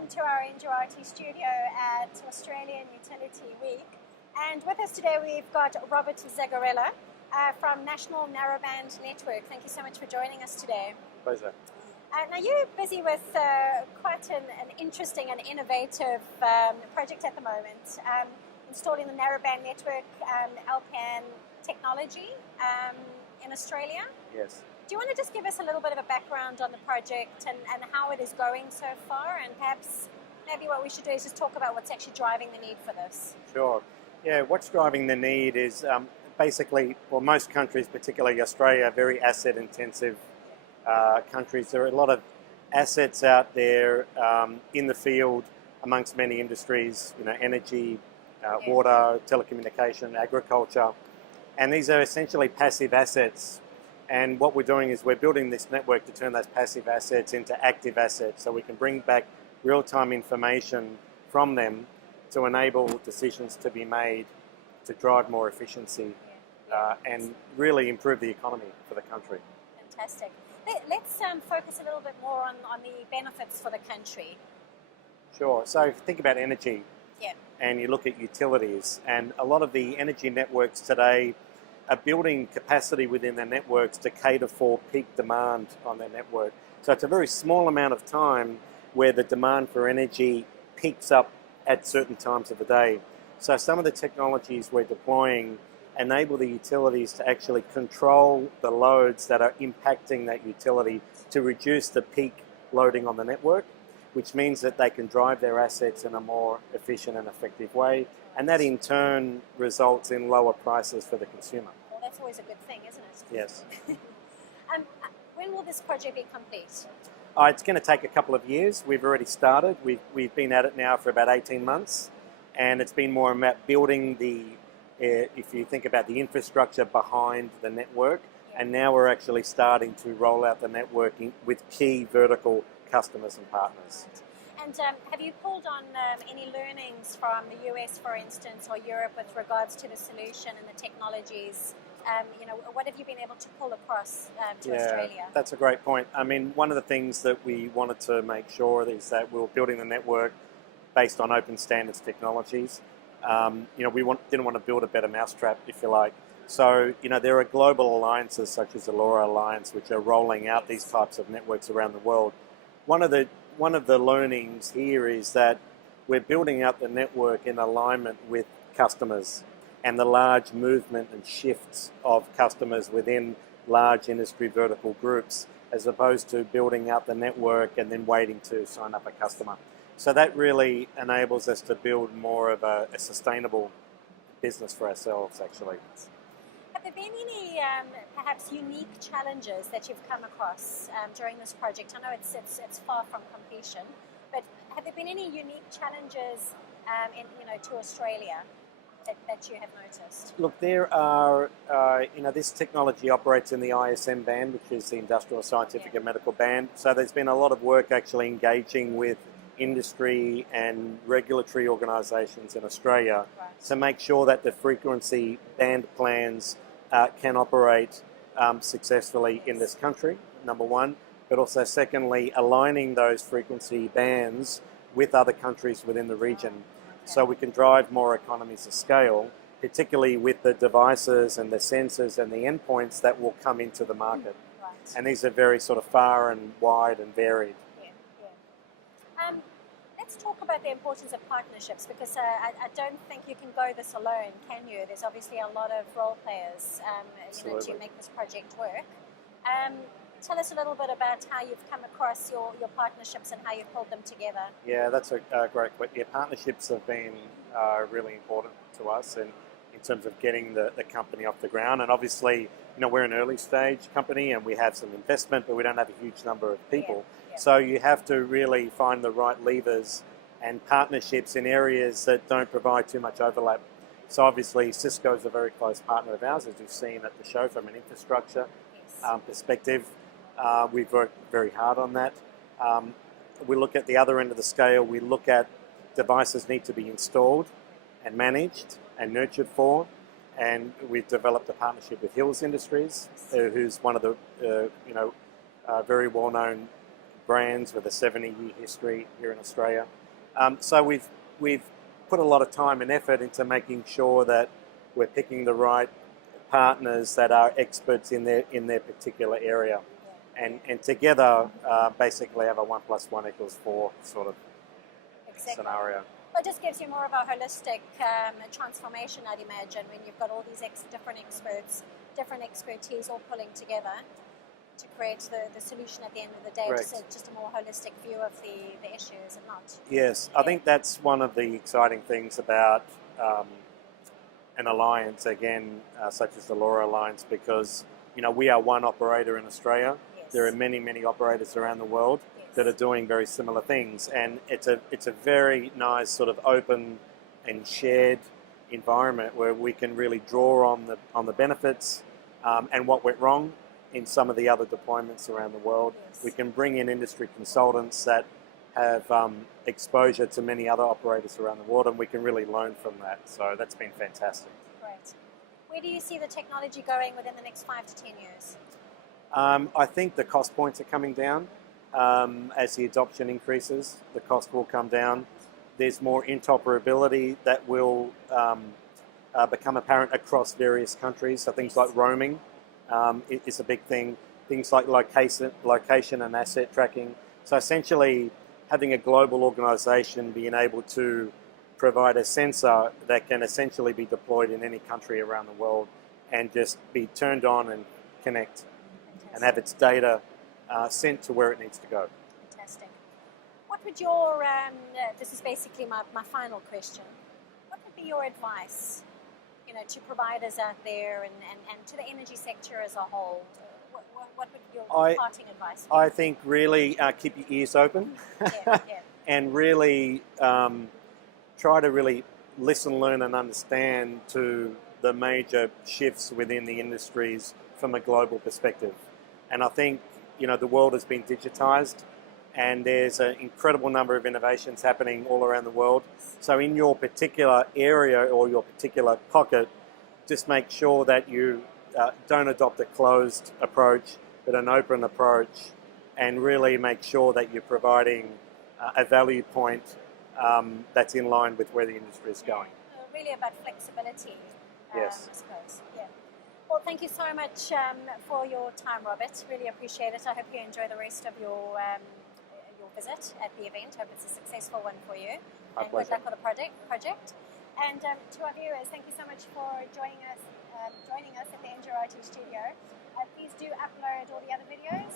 welcome to our NGRT studio at Australian Utility Week. And with us today we've got Robert Zagarella from National Narrowband Network. Thank you so much for joining us today. Pleasure. Now you're busy with quite an interesting and innovative project at the moment, installing the Narrowband Network LPAN technology in Australia. Yes. Do you want to just give us a little bit of a background on the project and how it is going so far, and perhaps maybe what we should do is just talk about what's actually driving the need for this? Sure. Yeah, what's driving the need is basically, well, most countries, particularly Australia, are very asset-intensive countries. There are a lot of assets out there in the field amongst many industries, energy, water, telecommunication, agriculture, and these are essentially passive assets. And what we're doing is we're building this network to turn those passive assets into active assets, so we can bring back real-time information from them to enable decisions to be made to drive more efficiency and really improve the economy for the country. Fantastic. Let's focus a little bit more on the benefits for the country. Sure. So if you think about energy Yeah. and you look at utilities, and a lot of the energy networks today are building capacity within their networks to cater for peak demand on their network. So it's a very small amount of time where the demand for energy peaks up at certain times of the day. So some of the technologies we're deploying enable the utilities to actually control the loads that are impacting that utility to reduce the peak loading on the network, which means that they can drive their assets in a more efficient and effective way. And that in turn results in lower prices for the consumer. Well, that's always a good thing, isn't it? Yes. When will this project be complete? It's going to take a couple of years. We've already started. We've been at it now for about 18 months. And it's been more about building if you think about the infrastructure behind the network. And now we're actually starting to roll out the networking with key vertical customers and partners. And have you pulled on any learnings from the US, for instance, or Europe with regards to the solution and the technologies? What have you been able to pull across to Australia? That's a great point. I mean, one of the things that we wanted to make sure is that we were building the network based on open standards technologies. We didn't want to build a better mousetrap, if you like. So, there are global alliances such as the LoRa Alliance, which are rolling out these types of networks around the world. One of the learnings here is that we're building out the network in alignment with customers and the large movement and shifts of customers within large industry vertical groups, as opposed to building out the network and then waiting to sign up a customer. So that really enables us to build more of a sustainable business for ourselves, actually. Have there been any perhaps unique challenges that you've come across during this project? I know it's far from completion, but have there been any unique challenges to Australia that you have noticed? Look, there are, this technology operates in the ISM band, which is the Industrial, Scientific and Medical band. So there's been a lot of work actually engaging with industry and regulatory organisations in Australia to make sure that the frequency band plans can operate successfully in this country, number one, but also secondly, aligning those frequency bands with other countries within the region so we can drive more economies of scale, particularly with the devices and the sensors and the endpoints that will come into the market. Right. And these are very sort of far and wide and varied. Let's talk about the importance of partnerships, because I don't think you can go this alone, can you? There's obviously a lot of role players to make this project work. Tell us a little bit about how you've come across your partnerships and how you've pulled them together. Yeah, that's a great question. Yeah, partnerships have been really important to us in terms of getting the company off the ground. And obviously, we're an early stage company and we have some investment, but we don't have a huge number of people. Yeah. So you have to really find the right levers and partnerships in areas that don't provide too much overlap. So obviously, Cisco is a very close partner of ours, as you've seen at the show from an infrastructure perspective. We've worked very hard on that. We look at the other end of the scale. We look at devices need to be installed and managed and nurtured for. And we've developed a partnership with Hills Industries, who's one of the very well-known brands with a 70-year history here in Australia. So we've put a lot of time and effort into making sure that we're picking the right partners that are experts in their particular area, and together basically have a 1 + 1 = 4 sort of scenario. Well, it just gives you more of a holistic transformation, I'd imagine, when you've got all these different experts, different expertise all pulling together to create the solution at the end of the day. Just a more holistic view of the issue, is it not? Yes, I think that's one of the exciting things about an alliance, again, such as the LoRa Alliance, because we are one operator in Australia. Yes. There are many operators around the world that are doing very similar things, and it's a very nice sort of open and shared environment where we can really draw on the benefits and what went wrong in some of the other deployments around the world. Yes. We can bring in industry consultants that have exposure to many other operators around the world, and we can really learn from that. So that's been fantastic. Great. Where do you see the technology going within the next 5 to 10 years? I think the cost points are coming down. As the adoption increases, the cost will come down. There's more interoperability that will become apparent across various countries. So things like roaming is a big thing. Things like location and asset tracking. So essentially, having a global organisation being able to provide a sensor that can essentially be deployed in any country around the world and just be turned on and connect. Fantastic. And have its data sent to where it needs to go. Fantastic. What would your, this is basically my final question, what would be your advice, to providers out there and to the energy sector as a whole? What would your parting advice be? I think really keep your ears open and really try to really listen, learn and understand to the major shifts within the industries from a global perspective. And I think, the world has been digitized and there's an incredible number of innovations happening all around the world. So in your particular area or your particular pocket, just make sure that you don't adopt a closed approach, but an open approach, and really make sure that you're providing a value point that's in line with where the industry is going. Really about flexibility, yes. I suppose. Yeah. Well, thank you so much for your time, Robert. Really appreciate it. I hope you enjoy the rest of your visit at the event. Hope it's a successful one for you. My and pleasure. good luck with the project. And to our viewers, thank you so much for joining us at the NGRIT studio. Please do upload all the other videos